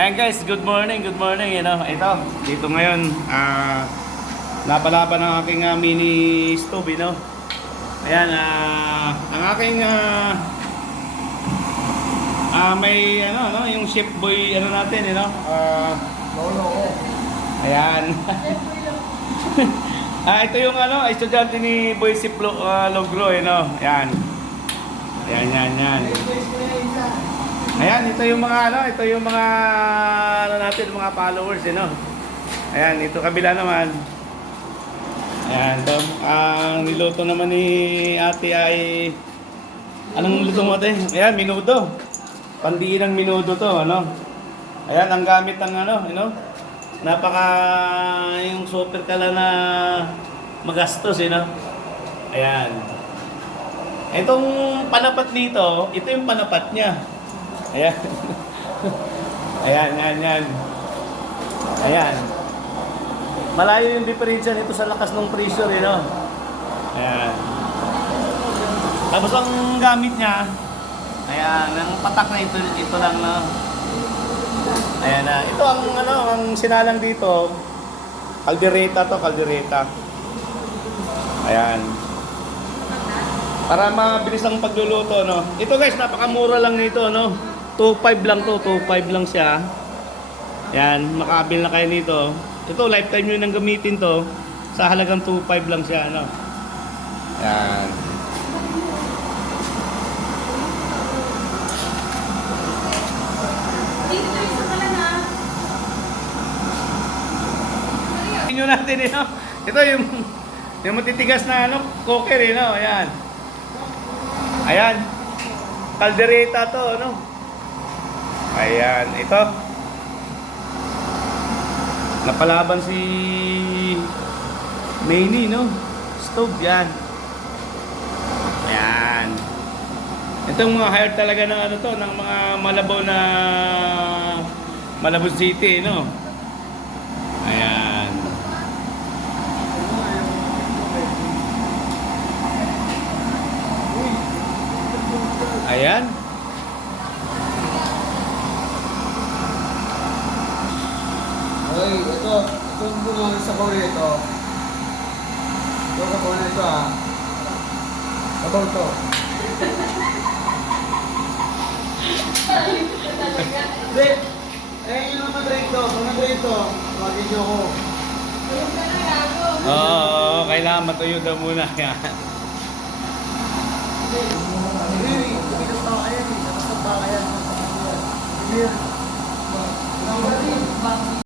Ayan guys, good morning, you know. Ito, dito ngayon, napalaban ang aking mini stove, you know. Ayan, ang aking may yung chef boy natin, you know. Ayan. Ito yung estudyante ni Boy Sip Logro, you know. Ayan. Yan. Ayan, ito yung mga natin, mga followers, you know. Ayan, ito kabila naman. Ayan, ito. Ang niluto naman ni ate ay anong luto mo ate? Ayan, minudo. Pandiin ng minudo to, ano. Ayan, ang gamit ng you know. Yung super kala na magastos, you know. Ayan. Itong panapat dito, ito yung panapat niya. Ayan. Ayan. Malayo yung diferensya nito sa lakas ng pressure, you know. Ayan. Tapos ang gamit niya, ayan, ang patak na ito lang na. Ayan na. Ito ang sinalang dito, kaldereta. Ayan. Para mabilis ang pagluluto, no. Ito guys, napakamura lang nito, no. 2.5 lang to, 2.5 lang siya. Yan, makabil na kayo nito. Ito, lifetime nyo nang gamitin to. Sa halagang 2.5 lang siya, no. Yan. Tingnan natin, no. Ito yung matitigas na cooker, no. Ayan. Kaldereta to, no. Ayan, ito. Napalaban si Mainy, no? Stove, yan. Ayan. Itong mga hired talaga ng ng mga Malabo City, no? Ayan. Ayan. Ay, ito mga sa Korea ito. Ito ka po na ito Sabaw ito. Hindi. Yung mag-rate to. Kung nag-rate to, mag-video ko. Oo, kailangan matuyo daw muna. Yan. Hindi, tumitas pa kayan. Tumitas pa kayan. Hindi.